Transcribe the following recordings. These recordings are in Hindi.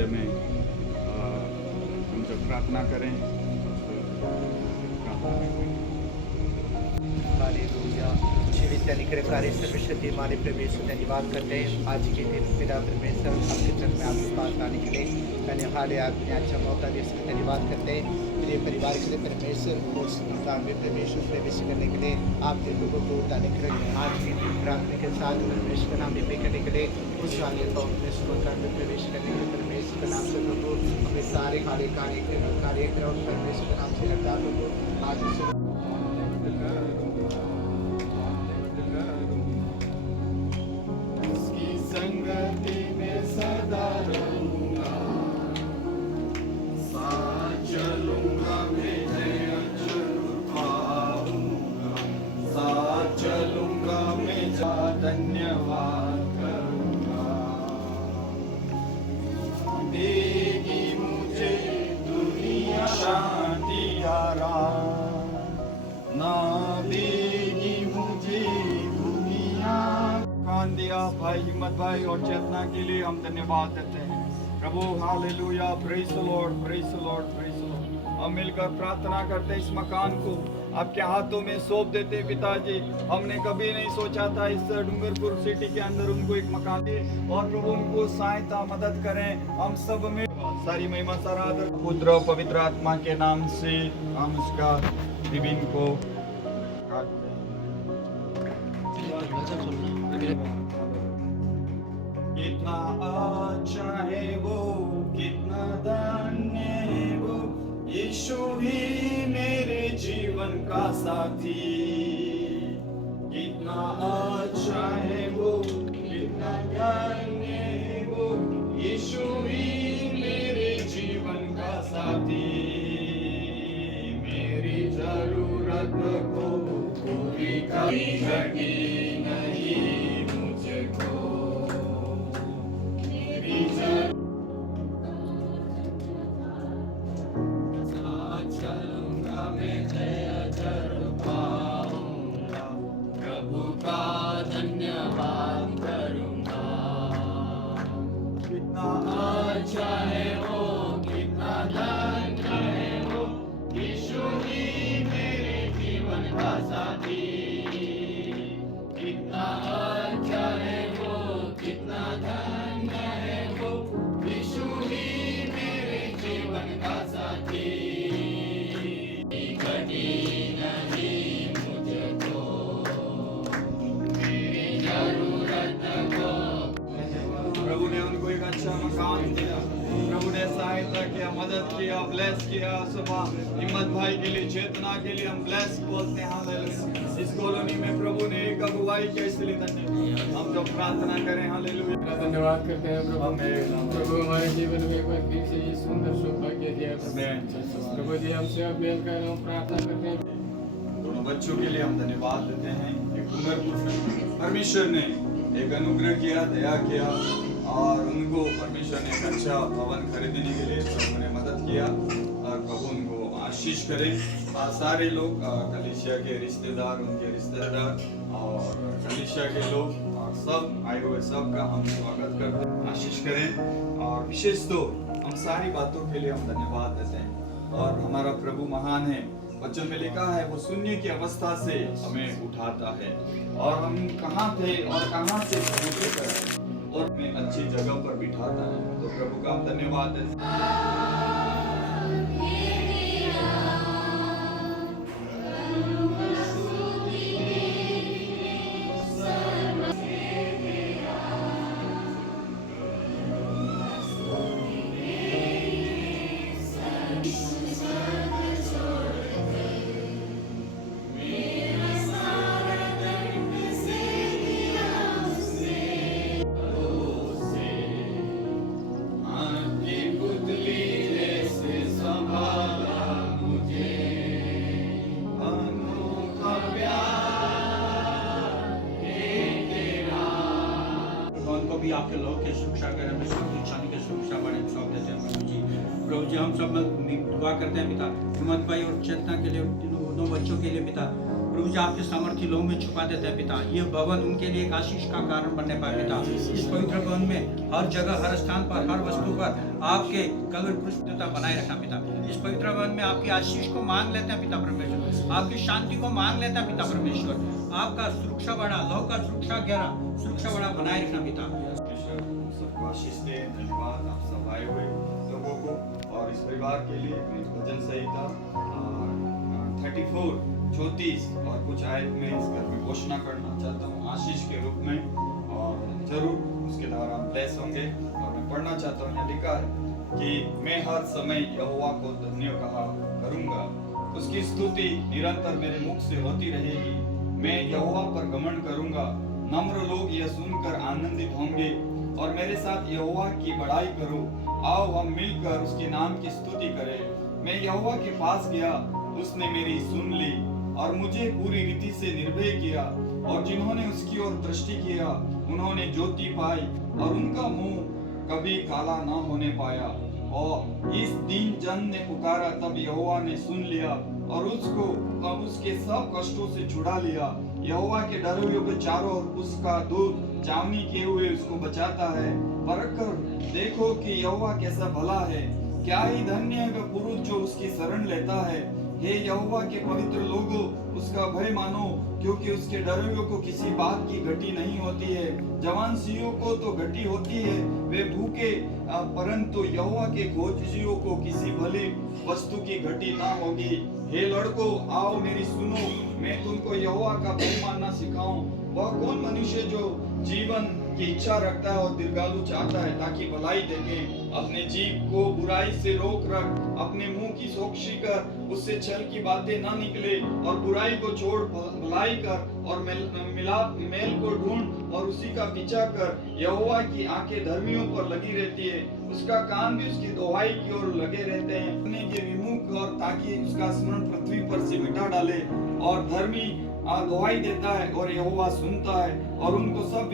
मध्य में हम जब प्रार्थना करें हालेलुया। जीवित निकृकारी सर्वशक्ति हमारे परमेश्वर धन्यवाद करते हैं आज के दिन पिता परमेश्वर आपके चरण में आपके पास आने के लिए धन्यवाद है। आपने अच्छा मौका दिया इसके धन्यवाद करते हैं। मेरे परिवार के लिए परमेश्वर और स्थान में परमेश्वर प्रवेश करने के लिए आपने लोगों को उठाने के लिए आज के दिन प्रार्थना के साथ परमेश्वर नाम में करने के लिए उस आगे को अपने सुरक्षा में प्रवेश करने के लिए परमेश्वर के नाम से लोगों अपने सारे कार्यक्रम परमेश्वर के नाम से हटा लोगों आज संगति में सदा रहूंगा, साथ चलूंगा मैं जरूर पाऊंगा, साथ चलूंगा मैं धन्यवाद करूंगा। देगी मुझे दुनिया शांति आराम, ना देगी मुझे दुनिया। दिया भाई हिम्मत भाई और चेतना के लिए हम धन्यवाद देते हैं प्रभु। Hallelujah, praise the Lord, praise the Lord, praise the Lord. हम मिलकर प्रार्थना करते इस मकान को आपके हाथों में सौंप देते पिताजी। हमने कभी नहीं सोचा था इस डूंगरपुर सिटी के अंदर उनको एक मकान दे और प्रभु उनको सहायता मदद करें। हम सब में सारी महिमा सारा आदर पुत्र पवित्र आत्मा के नाम से हम उसका विभिन्न को कितना अच्छा है वो, कितना धन्य है वो, यीशु ही मेरे जीवन का साथी। कितना अच्छा है वो, कितना धन्य है वो, यीशु ही मेरे जीवन का साथी। मेरी जरूरत को पूरी कभी नहीं मुझको, मेरी साथ चलूंगा मैं जय जरूर पाऊंगा, प्रभु का धन्यवाद करूंगा। कितना अच्छा है वो, कितना धन्य है वो, यीशु ही मेरे जीवन का साथी। कितना अच्छा है वो, कितना धन्य है वो, यीशु ही मेरे जीवन का साथी। कभी नहीं मुझको मेरी जरूरत को। प्रभु ने उनको एक अच्छा मकान दिया, प्रभु ने सहायता किया, मदद किया, ब्लेस किया। सुबह हिम्मत भाई के लिए, चेतना के लिए हम ब्लेस बोलते हैं। हालेलुया। इस कॉलोनी में प्रभु ने एक अगुवाई किया, इसलिए धन्यवाद। हम तो प्रार्थना करें। हालेलुया। धन्यवाद करते हैं प्रभु। प्रभु हमारे जीवन में एक बार फिर से ये सुंदर सौभाग्य दिया प्रभु जी। हम सेवा मिलकर हम प्रार्थना करते हैं। दोनों बच्चों के लिए हम धन्यवाद देते हैं। एक डूंगरपुर में परमेश्वर ने एक अनुग्रह किया, दया किया और उनको परमेश्वर ने एक अच्छा भवन खरीदने के लिए प्रभु ने मदद किया और प्रभु उनको आशीष करें। सारे लोग कलीसिया के रिश्तेदार, उनके रिश्तेदार और कलीसिया के लोग और सब आए हुए सबका हम स्वागत करते हैं। आशीष करें और विशेष तो हम सारी बातों के लिए हम धन्यवाद देते हैं। और हमारा प्रभु महान है। वचन में लिखा है वो शून्य की अवस्था से हमें उठाता है और हम कहाँ थे और कहाँ से पहुंचे कर और हमें अच्छी जगह पर बिठाता है। तो प्रभु का हम धन्यवाद देते हैं। भी आपके लोग के सुरक्षा करें, में शांति के सुरक्षा बढ़े सब देते हैं प्रभु जी। हम सब दुआ करते हैं पिता हिम्मत भाई और चेतना के लिए, दोनों बच्चों के लिए पिता। प्रभु जी आपके सामर्थ्य लोह में छुपा देते हैं पिता। ये भवन उनके लिए एक आशीष का कारण बनने पाए पिता। इस पवित्र भवन में हर जगह, हर स्थान पर, हर वस्तु पर आपके कलर पुष्टता बनाए रखना पिता। इस पवित्र भवन में आपकी आशीष को मांग लेते हैं पिता परमेश्वर, आपकी शांति को मांग लेते हैं पिता परमेश्वर। आपका सुरक्षा बड़ा, लौ का सुरक्षा गहरा, सुरक्षा बड़ा बनाए रखना पिता। परमेश्वर सबको आशीष दे। धन्यवाद आप सब आए हुए लोगों को। और इस परिवार के लिए मैं भजन संहिता 34, 34 और कुछ आयत में इस घर में घोषणा करना चाहता हूँ आशीष के रूप में, और जरूर उसके द्वारा हम ब्लेस होंगे। और मैं पढ़ना चाहता हूँ, यहाँ लिखा है कि मैं हर समय यहोवा को धन्य कहा करूंगा, उसकी स्तुति निरंतर मेरे मुख से होती रहेगी। मैं यहोवा पर घमंड करूंगा, नम्र लोग यह सुनकर आनंदित होंगे और मेरे साथ यहोवा की बड़ाई करो। आओ हम मिलकर उसके नाम की स्तुति करें। मैं यहोवा के पास गया, उसने मेरी सुन ली और मुझे पूरी रीति से निर्भय किया। और जिन्होंने उसकी ओर दृष्टि किया उन्होंने ज्योति पाई और उनका मुंह कभी काला ना होने पाया। और इस दीन जन ने पुकारा, तब यहोवा ने सुन लिया और उसको अब उसके सब कष्टों से छुड़ा लिया। यहोवा के डरे हुए को चारों ओर उसका दूत चावनी किए हुए उसको बचाता है। परख कर देखो कि यहोवा कैसा भला है, क्या ही धन्य है वह पुरुष जो उसकी शरण लेता है। हे यहोवा के पवित्र लोगों, उसका भय मानो, क्योंकि उसके डरे हुए को किसी बात की घटी नहीं होती है। जवान सियों को तो घटी होती है, वे भूखे, परंतु यहोवा के खोजियों को किसी भली वस्तु की घटी ना होगी। हे लड़कों, आओ मेरी सुनो, मैं तुमको यहोवा का भय मानना सिखाऊं। वह कौन मनुष्य जो जीवन की इच्छा रखता है और दीर्घायु चाहता है, ताकि भलाई देखे। अपने जीव को बुराई से रोक रख, अपने मुंह की सोक्षी कर, उससे छल की बातें ना निकले। और बुराई को छोड़ भलाई कर, और मेल को ढूंढ और उसी का पीछा कर। यहोवा की आंखें धर्मियों पर लगी रहती है, उसका कान भी उसकी दुहाई की ओर लगे रहते हैं। अपने के विमुख और ताकि उसका स्मरण पृथ्वी पर से मिटा डाले। और धर्मी दुहाई देता है और यहोवा सुनता है और उनको सब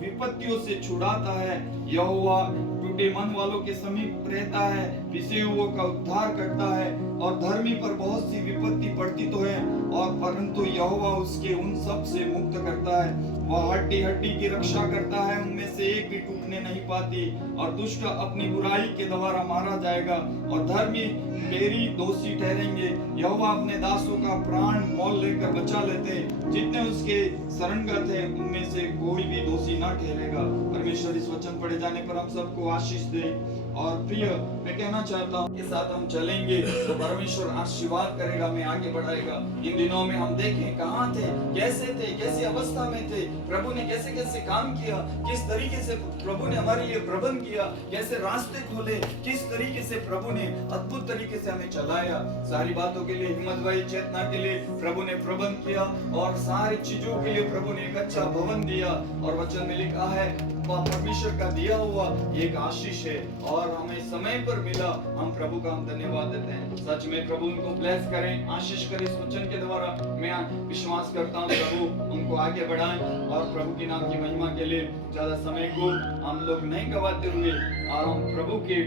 विपत्तियों से छुड़ाता है। यहोवा टूटे मन वालों के समीप रहता है, पिसे हुओं का उद्धार करता है। और धर्मी पर बहुत सी विपत्ति पड़ती तो है, और परंतु यहोवा उसके उन सब से मुक्त करता है। वह हड्डी हड्डी की रक्षा करता है, उनमें से एक भी टूटने नहीं पाती। और दुष्ट अपनी बुराई के द्वारा मारा जाएगा और धर्मी बेरी दोषी ठहरेंगे। यहोवा अपने दासों का प्राण मोल लेकर बचा लेते, जितने उसके शरणगत है उनमें से कोई भी दोषी ना ठहरेगा। परमेश्वर इस वचन पढ़े जाने पर हम सबको आशीष दे। और प्रिय, मैं कहना चाहता हूँ, के साथ हम चलेंगे तो परमेश्वर आशीर्वाद करेगा, मैं आगे बढ़ाएगा। इन दिनों में हम देखें कहाँ थे, कैसी अवस्था में थे, प्रभु ने कैसे कैसे काम किया, किस तरीके से प्रभु ने हमारे लिए प्रबंध किया, कैसे रास्ते खोले, किस तरीके से प्रभु ने अद्भुत तरीके से हमें चलाया। सारी बातों के लिए, हिम्मत वाली चेतना के लिए प्रभु ने प्रबंध किया, और सारी चीजों के लिए प्रभु ने एक अच्छा भवन दिया। और वचन में लिखा है परमेश्वर का दिया हुआ एक आशीष है और हमें समय पर मिला। हम प्रभु का हम धन्यवाद देते हैं। सच में प्रभु उनको ब्लेस करें, आशीष करें इस वचन के द्वारा। मैं विश्वास करता हूँ प्रभु उनको आगे बढ़ाएं, और प्रभु के नाम की महिमा के लिए ज्यादा समय को हम लोग नहीं गवाते हुए और हम प्रभु के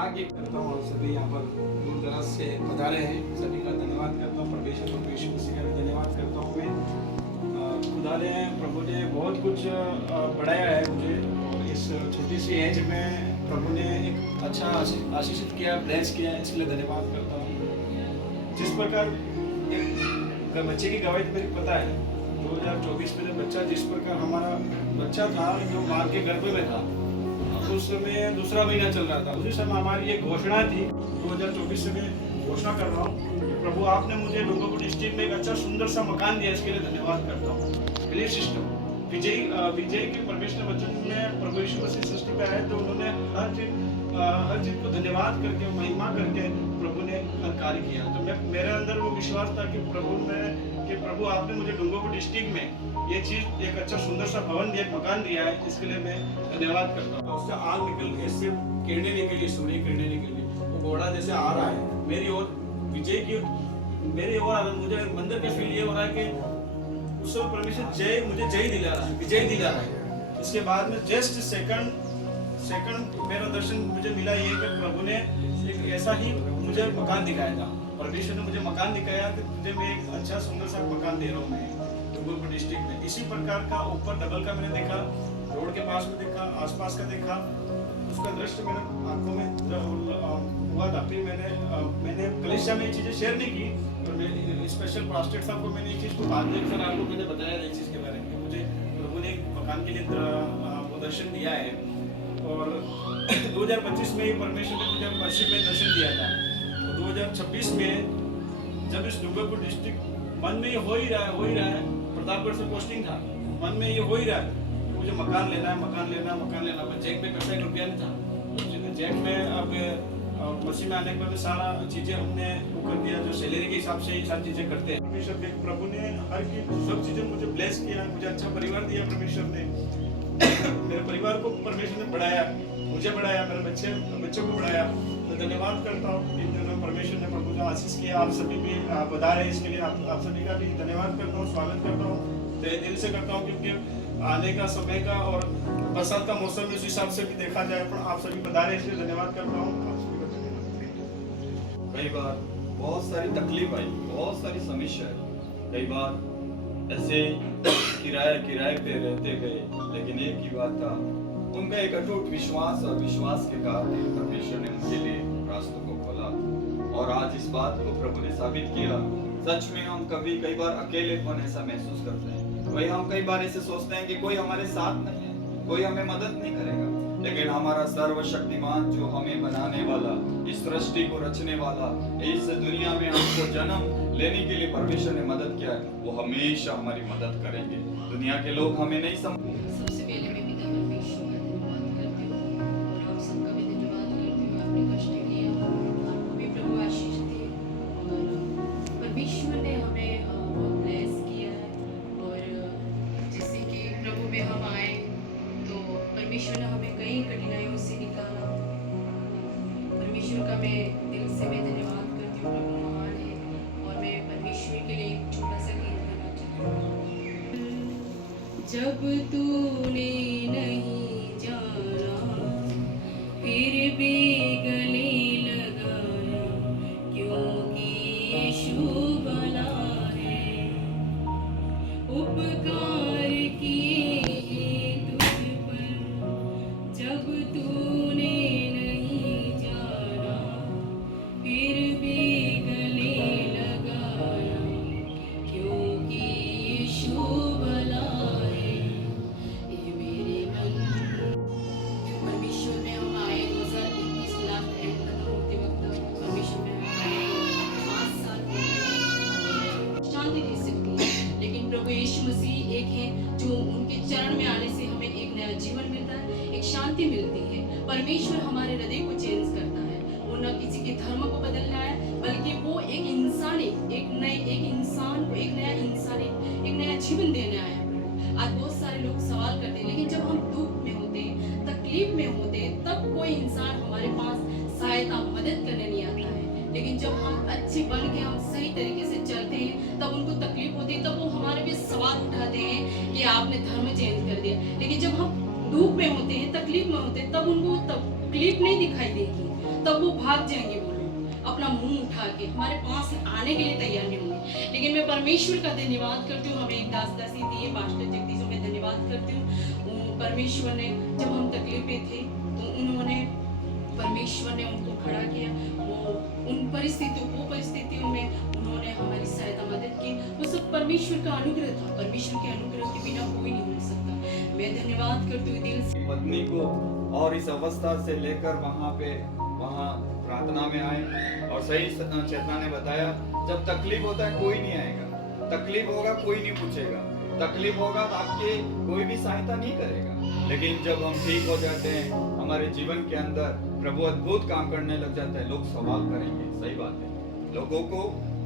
आगे करता हूँ। और सभी यहाँ पर दूर दराज से पधारे हैं, सभी का धन्यवाद करता हूँ। परमेश्वर को यीशु मसीह का भी धन्यवाद करता हूँ। मैं खुदा ने, प्रभु ने बहुत कुछ बढ़ाया है मुझे, और इस छोटी सी एज में प्रभु ने एक अच्छा आशीषित किया, ब्लेस किया, इसके लिए धन्यवाद करता हूँ। जिस प्रकार एक बच्चे की गवाही तो मेरी पता है, 2024 में जब बच्चा, जिस प्रकार हमारा बच्चा था जो माँ के गर्भ में था, उस समय दूसरा महीना चल रहा था, उसी समय हमारी एक घोषणा थी। 2024 से मैं घोषणा कर रहा हूँ, प्रभु आपने मुझे डूंगरपुर डिस्ट्रिक्ट में एक अच्छा सुंदर सा मकान दिया, इसके लिए धन्यवाद करता हूँ। बिलीफ सिस्टम विजय के परमेश्वर वचन में प्रभु यीशु मसीह सृष्टि पे आए तो उन्होंने हर चीज को धन्यवाद करके, महिमा करके प्रभु ने हर कार्य किया। तो मेरे अंदर वो विश्वास था कि प्रभु आपने मुझे डूंगरपुर डिस्ट्रिक्ट में ये चीज, एक अच्छा सुंदर सा भवन दिया, मकान दिया है, इसके लिए मैं धन्यवाद करता हूँ। उससे आग निकल, ऐसे किरणें निकली, सूर्य किरणें निकली, वो घोड़ा जैसे आ रहा है मेरी ओर, विजय की मेरी ओर। मुझे मंदिर का फील ये हो रहा है कि उस समय परमेश्वर मुझे जय दिला रहा है, विजय दिला रहा है। इसके बाद में जस्ट सेकंड मेरा दर्शन मुझे मिला ये कि प्रभु ने एक ऐसा ही मुझे मकान दिखाया था। परमेश्वर ने मुझे मकान दिखाया कि तुझे मैं एक अच्छा सुंदर सा मकान दे रहा हूँ मैं डूंगरपुर डिस्ट्रिक्ट में। इसी प्रकार का ऊपर डबल का मैंने देखा, रोड के पास में देखा, आसपास का देखा, उसका दृश्य मैंने आंखों में हुआ था। फिर मैंने कलिसिया में ये चीज़ें शेयर नहीं की, और मैं स्पेशल पास्टर साहब को मैंने ये चीज़ को बाद में सर आपको मैंने बताया इस चीज़ के बारे में। मुझे प्रभु ने एक मकान के लिए वो दर्शन दिया है, और 2025 में परमेश्वर ने मुझे मस्जिद में दर्शन दिया था। तो 2026 में जब इस डूंगरपुर डिस्ट्रिक्ट मन में ये हो ही रहा है, प्रतापगढ़ से पोस्टिंग था, मन में ये हो ही रहा है मुझे मकान लेना है। पर चेक में पैसा ₹1 नहीं था। तो चेक में अब मसीह में आने के बाद सारा चीज़ें हमने वो कर दिया, जो सैलरी के हिसाब से ही सारी चीज़ें करते हैं। परमेश्वर के प्रभु ने हर की सब चीज़ें मुझे ब्लेस किया, मुझे अच्छा परिवार दिया परमेश्वर ने। मेरे परिवार को परमेश्वर ने बढ़ाया, मुझे बढ़ाया, मेरे बच्चों को बढ़ाया। तो धन्यवाद करता हूँ इन दिनों परमेश्वर ने प्रभु का आशीष किया। आप सभी भी बता रहे हैं, इसके लिए आप सभी का भी धन्यवाद करता हूँ, स्वागत करता हूँ, तहे दिल से करता हूँ। क्योंकि आने का समय का और बरसात का मौसम इस हिसाब से भी देखा जाए, पर आप सभी बता रहे हैं, इसलिए धन्यवाद करता हूँ। कई बार बहुत सारी तकलीफ आई, बहुत सारी समस्या आई, कई बार ऐसे किराए पे रहते गए, लेकिन एक ही बात था, उनका एक अटूट विश्वास, और विश्वास के कारण परमेश्वर ने उनके लिए रास्तों को खोला। और आज इस बात को प्रभु ने साबित किया। सच में हम कई बार अकेलेपन ऐसा महसूस करते हैं, वही हम कई बार ऐसे सोचते हैं कि कोई हमारे साथ नहीं है, कोई हमें मदद नहीं करेगा, लेकिन हमारा सर्वशक्तिमान जो हमें बनाने वाला, इस सृष्टि को रचने वाला, इस दुनिया में हमको जन्म लेने के लिए परमेश्वर ने मदद किया है, वो हमेशा हमारी मदद करेंगे। दुनिया के लोग हमें नहीं समझ। सबसे पहले मैं पिता परमेश्वर का धन्यवाद करती हूँ, और आप सबका भी धन्यवाद करती हूँ। आपने कष्ट किया, आपको भी प्रभु आशीष दे, और परमेश्वर ने हमें बहुत ब्लेस किया है। और जैसे कि प्रभु में हम आए तो परमेश्वर ने हमें कई कठिनाइयों से निकाला। परमेश्वर का मैं दिल से मैं धन्यवाद करती हूँ। प्रभु महान है, और मैं परमेश्वर के लिए एक छोटा सा गीत गाना चाहती हूँ। जब तूने नहीं जाना फिर भी गले लगाया, क्योंकि यीशु भला है। उपकार किए तुझ पर जब तूने नहीं जाना, फिर भी गले लगाया, क्योंकि यीशु भला है। ये मेरे मन परमेश्वर में हम आए 2021 लास्ट एंड खत्म होते वक्त परमेश्वर में हम आए 5 साल हो गए। शांति दे सकती है, लेकिन प्रभु यीशु मसीह एक है जो उनके चरण में आने से हमें एक नया जीवन मिलता है, एक शांति मिलती है। परमेश्वर हमारे हृदय को चेंज करता है। वो न किसी के धर्म को बदलना है, बल्कि वो एक इंसान को एक नया इंसान एक नया जीवन देने आया है। आज बहुत सारे लोग सवाल करते हैं, लेकिन जब हम दुख में होते हैं, तकलीफ में होते हैं, तब कोई इंसान हमारे पास सहायता मदद करने नहीं आता है। लेकिन जब हम अच्छे बन के हम सही तरीके से चलते हैं, तब उनको तकलीफ होती है, तब वो हमारे पे सवाल उठाते हैं कि आपने धर्म चेंज कर दिया। लेकिन जब हम दुख में होते हैं, तकलीफ में होते हैं, तब उनको तकलीफ नहीं दिखाई देगी, तब वो भाग जाएंगे, वो लोग अपना मुंह उठा के हमारे पास आने के लिए तैयार नहीं होंगे। लेकिन मैं परमेश्वर का धन्यवाद करती हूँ, हमें एक दास दासी दिए, पास्टर जगदीश को मैं धन्यवाद करती हूँ। परमेश्वर ने जब हम तकलीफ में थे तो परमेश्वर ने उनको खड़ा किया। वो परिस्थितियों में उन्होंने हमारी सहायता मदद की। वो सब परमेश्वर का अनुग्रह था। परमेश्वर के अनुग्रह के बिना कोई नहीं हो सकता। मैं धन्यवाद करती हूँ दिल से। पत्नी को और इस अवस्था से लेकर वहाँ प्रार्थना में आए, और सही चेतना ने बताया, जब तकलीफ होता है कोई नहीं आएगा, तकलीफ होगा कोई नहीं पूछेगा, तकलीफ होगा तो आपके कोई भी सहायता नहीं करेगा। लेकिन जब हम ठीक हो जाते हैं, हमारे जीवन के अंदर प्रभु अद्भुत काम करने लग जाता है, लोग सवाल करेंगे। सही बात है, लोगों को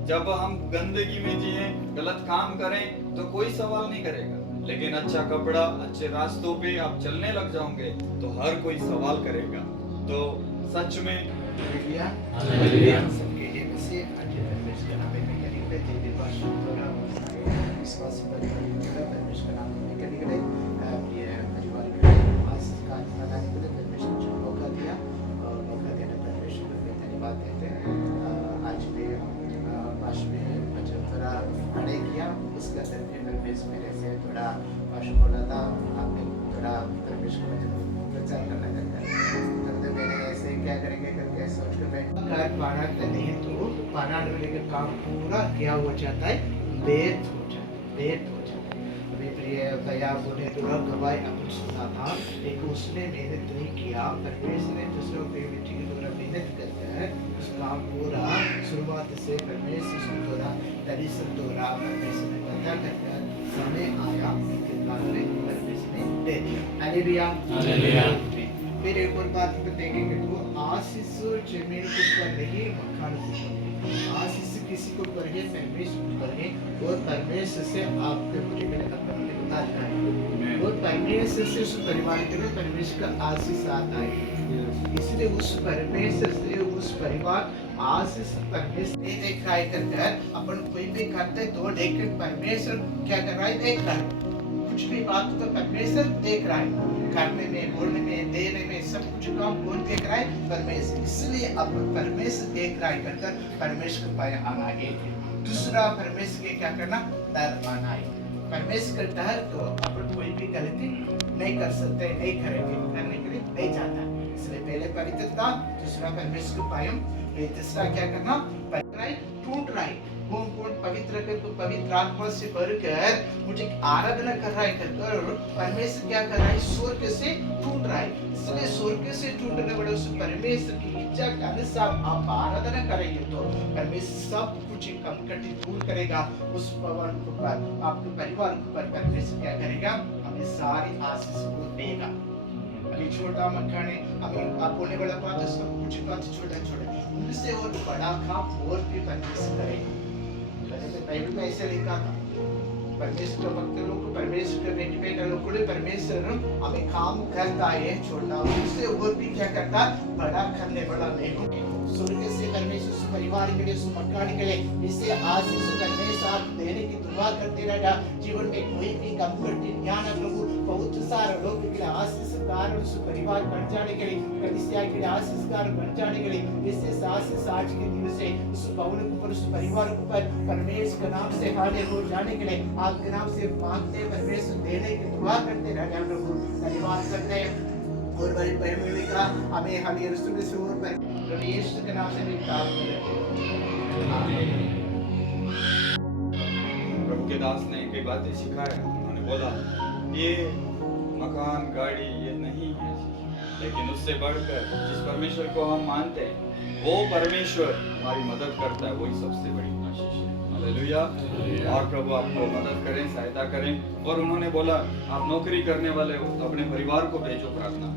जब हम गंदगी में जिए, गलत काम करें तो कोई सवाल नहीं करेगा, लेकिन अच्छा कपड़ा, अच्छे रास्तों पे आप चलने लग जाओगे तो हर कोई सवाल करेगा। तो सच में हालेलुया सबके एक से आज परमेश्वर का नाम में करेंगे। जय देव प्रोग्राम विश्वास परमेश्वर का नाम में करेंगे। प्रिय परिवार के आज का मनाने के लिए परमेश्वर ने मौका दिया, और मौका देने पर परमेश्वर को धन्यवाद देते हैं। उसका तरीके परमेश्वर मेरे से थोड़ा भाषण बोला था, आपने थोड़ा परमेश्वर को प्रचार करना चाहता है, तो मैंने ऐसे क्या करेंगे करके सोच कर बैठ घर पाना नहीं तो पाना डोले का काम पूरा क्या हो जाता है, व्यर्थ हो जाता है। अभी प्रिय भैया बोले पूरा गवाही अपन सुना था, लेकिन उसने मेहनत नहीं किया, परमेश्वर ने दूसरों पे मिट्टी की द्वारा मेहनत करकर उस काम पूरा शुरुआत से परमेश्वर से द्वारा दरिशन द्वारा परमेश्वर ने पता करकर समय आया कि परमेश्वर ने दे दिया। हालेलुया। फिर एक और बात को देखेंगे तो आशीष जमीन के ऊपर नहीं, मकान के ऊपर। आशीष किसी को ऊपर है, परमेश्वर ऊपर है, और परमेश्वर से आपके मुझे मेरे आता है, और परमेश्वर से उस परिवार के लिए परमेश्वर का आशीष आता है। इसलिए उस परमेश्वर से उस परिवार आशीष परमेश्वर नहीं देख रहा है कर अपन कोई भी करते तो लेकिन परमेश्वर क्या कर रहा है, देख रहा है। कुछ भी बात तो परमेश्वर देख रहा है, करने में, बोलने में, देने में, सब कुछ काम कौन देख रहा है, परमेश्वर। इसलिए अब परमेश्वर देख रहा है कर परमेश्वर को पाया आना है। दूसरा परमेश्वर के क्या करना, डर आना है। परमेश्वर का डर तो अपन कोई भी गलती नहीं कर सकते, नहीं करेंगे, करने के लिए नहीं जाता। इसलिए पहले पवित्रता, दूसरा परमेश्वर को पायम, तीसरा क्या करना, टूट रहा है। कौन पवित्र कर तो पवित्र आत्मा से भरकर मुझे आराधना कर रहा है कर परमेश्वर क्या कर रहा है, स्वर्ग से टूट रहा है। इसलिए स्वर्ग से टूटने वाले उस परमेश्वर की इच्छा के अनुसार आप आराधना करेंगे तो परमेश्वर सब कुछ कमकटी दूर करेगा। उस पवन के ऊपर, आपके परिवार के ऊपर परमेश्वर क्या करेगा, हमें सारी आशीष को देगा। अभी छोटा मकान है, अभी आप होने वाला बात है, सब कुछ बात छोटा उनसे और बड़ा काम और भी परमेश्वर करेगा। बाइबल में ऐसे लिखा था, परमेश्वर के भक्त लोग को, परमेश्वर के बेटे लोग को परमेश्वर हमें काम करता है छोटा, उससे और भी क्या करता, बड़ा करने वाला नहीं हो। स्वर्ग से परमेश्वर उस परिवार के लिए, उस मकान के लिए इससे आशीष परमेश्वर आप देने की दुआ करते रहेगा। जीवन में कोई भी कमजोरी ज्ञान प्रभु बहुत सारे लोग के लिए आशीष कारण उस परिवार बन जाने के लिए, कलीसिया के लिए आशीष कारण बन जाने के लिए, इससे आशीष आज के दिन से उस भवन के ऊपर, उस परिवार के ऊपर परमेश्वर के नाम से हाजिर हो जाने के लिए आपके नाम से मांगते, परमेश्वर देने की दुआ करते रहना प्रभु धन्यवाद करते हैं। और बड़ी परमेश्वर का हमें हमें रसूल से और प्रभु यीशु के नाम से भी प्रार्थना करते हैं। आमीन। प्रभु के दास ने कई बातें सिखाया। उन्होंने बोला ये मकान, गाड़ी ये नहीं है, लेकिन उससे बढ़कर जिस परमेश्वर को हम मानते हैं वो परमेश्वर हमारी मदद करता है, वही सबसे बड़ी आशीष है। हालेलुया। और प्रभु आपको मदद करें, सहायता करें। और उन्होंने बोला आप नौकरी करने वाले हो तो अपने परिवार को भेजो प्रार्थना।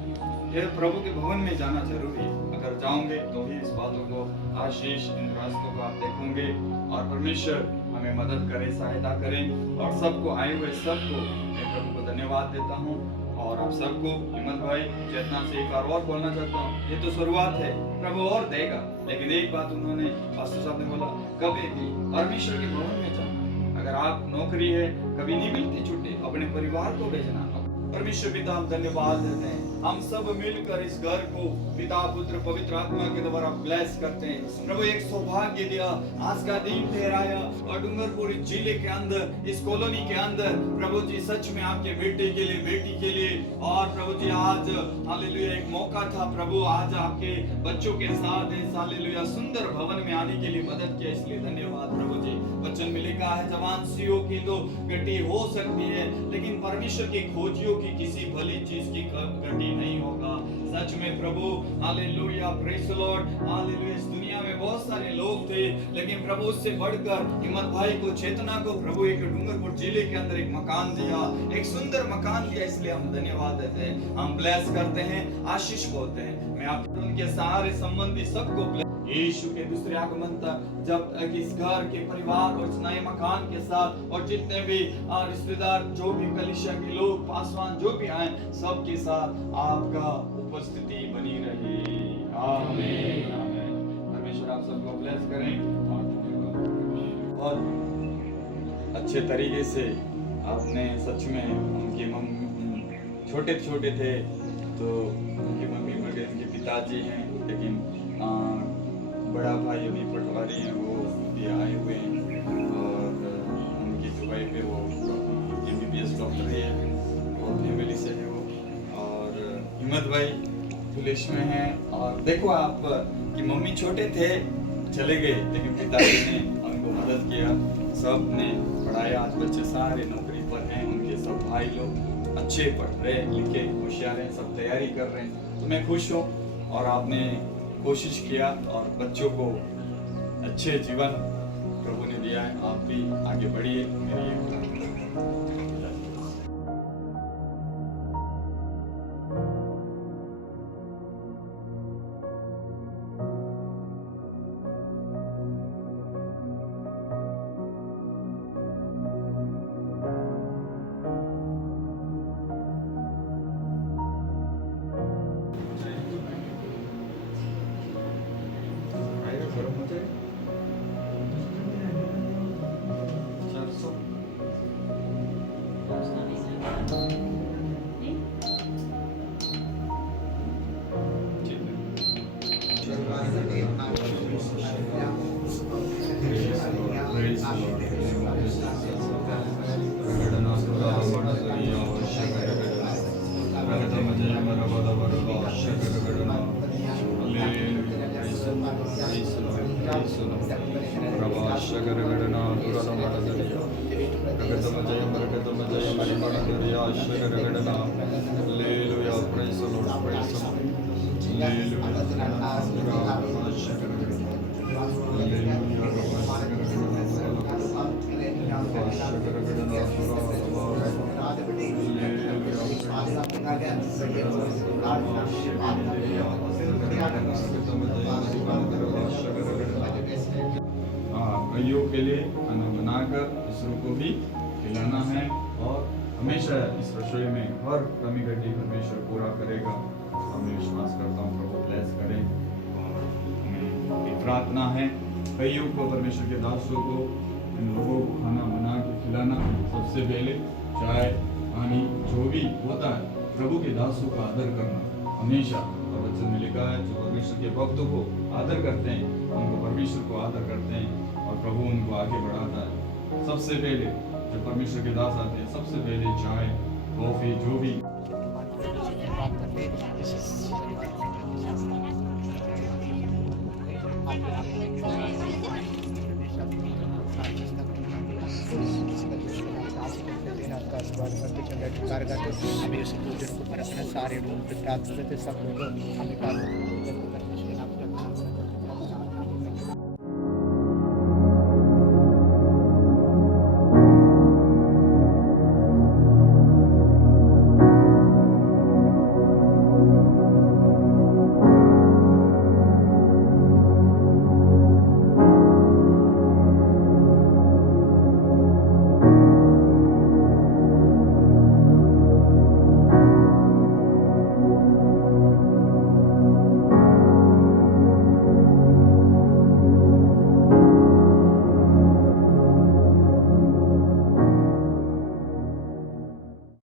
ये प्रभु के भवन में जाना जरूरी है। अगर जाओगे तो ही इस बातों को, आशीष, इन रास्तों को आप देखोगे। और परमेश्वर हमें मदद करें, सहायता करें। और सबको, आए हुए सबको मैं प्रभु को धन्यवाद देता हूँ। और आप सबको, हिम्मत भाई, चेतना से एक बार और बोलना चाहता हूँ, ये तो शुरुआत है, प्रभु और देगा। लेकिन एक बात उन्होंने, पास्टर साहब ने बोला, कभी भी परमेश्वर के भवन में जाना। अगर आप नौकरी है, कभी नहीं मिलती छुट्टी, अपने परिवार को भेजना। परमेश्वर पिता हम धन्यवाद देते हैं, हम सब मिलकर इस घर को पिता, पुत्र, पवित्र आत्मा के द्वारा ब्लेस करते हैं। प्रभु एक सौभाग्य दिया, आज का दिन ठहराया और डूंगरपुर जिले के अंदर, इस कॉलोनी के अंदर प्रभु जी सच में आपके बेटे के लिए, बेटी के लिए। और प्रभु जी आज हालेलुया एक मौका था प्रभु, आज आपके बच्चों के साथ इस हालेलुया सुंदर भवन में आने के लिए मदद किया, इसलिए धन्यवाद प्रभु जी। वचन में लिखा है जवान सियों की तो गति हो सकती है, लेकिन परमेश्वर की खोजियों की किसी भली चीज की गति नहीं होगा। सच में प्रभु hallelujah, praise the Lord, hallelujah. इस दुनिया में बहुत सारे लोग थे, लेकिन प्रभु उससे बढ़कर हिम्मत भाई को, चेतना को प्रभु एक डूंगरपुर जिले के अंदर एक मकान दिया, एक सुंदर मकान दिया, इसलिए हम धन्यवाद देते हैं, हम ब्लेस करते हैं, आशीष बोलते हैं। मैं आप उनके सारे संबंधी सबको यीशु के दूसरे आगमन तक, जब इस घर के परिवार और इस नए मकान के साथ और जितने भी रिश्तेदार, जो भी कलीसिया के लोग, पासवान जो भी आए, सबके साथ आपका उपस्थिति बनी रहे। आमीन, आमीन। परमेश्वर आप सबको ब्लेस करें। और अच्छे तरीके से आपने सच में, उनकी मम्मी छोटे थे तो उनकी मम्मी मर गई, उनके पिताजी हैं, लेकिन बड़ा भाई अभी पटवारी हैं, वो भी आए हुए हैं। और उनकी जो मनोज भाई पुलिस में हैं और देखो आप कि मम्मी छोटे थे चले गए लेकिन पिताजी ने उनको मदद किया, सब ने पढ़ाया। आज बच्चे सारे नौकरी पर हैं, उनके सब भाई लोग अच्छे पढ़ रहे लिखे होशियार हैं, सब तैयारी कर रहे हैं। तो मैं खुश हूँ और आपने कोशिश किया और बच्चों को अच्छे जीवन प्रभु ने दिया है। आप भी आगे बढ़िए, मेरी ये प्रार्थना है। कईयों के लिए खाना बनाकर दूसरों को भी खिलाना है और हमेशा इस रसोई में हर कमी घटी परमेश्वर पूरा करेगा। हमें विश्वास करता हूँ प्रभु ब्लेस करें। और हमें एक प्रार्थना है कईयों को, परमेश्वर के दासों को, इन लोगों को खाना बना के खिलाना। सबसे पहले चाय पानी जो भी होता है प्रभु के दासों का आदर करना हमेशा। और वचन में लिखा है जो परमेश्वर के भक्तों को आदर करते हैं उनको परमेश्वर को आदर करते हैं और प्रभु उनको आगे बढ़ाता है। सबसे पहले जब परमेश्वर के दास आते हैं सबसे पहले चाय कॉफी जो भी हमें उसे पूजन को पर अपने सारे रूम पे प्राप्त करते सब लोग हमें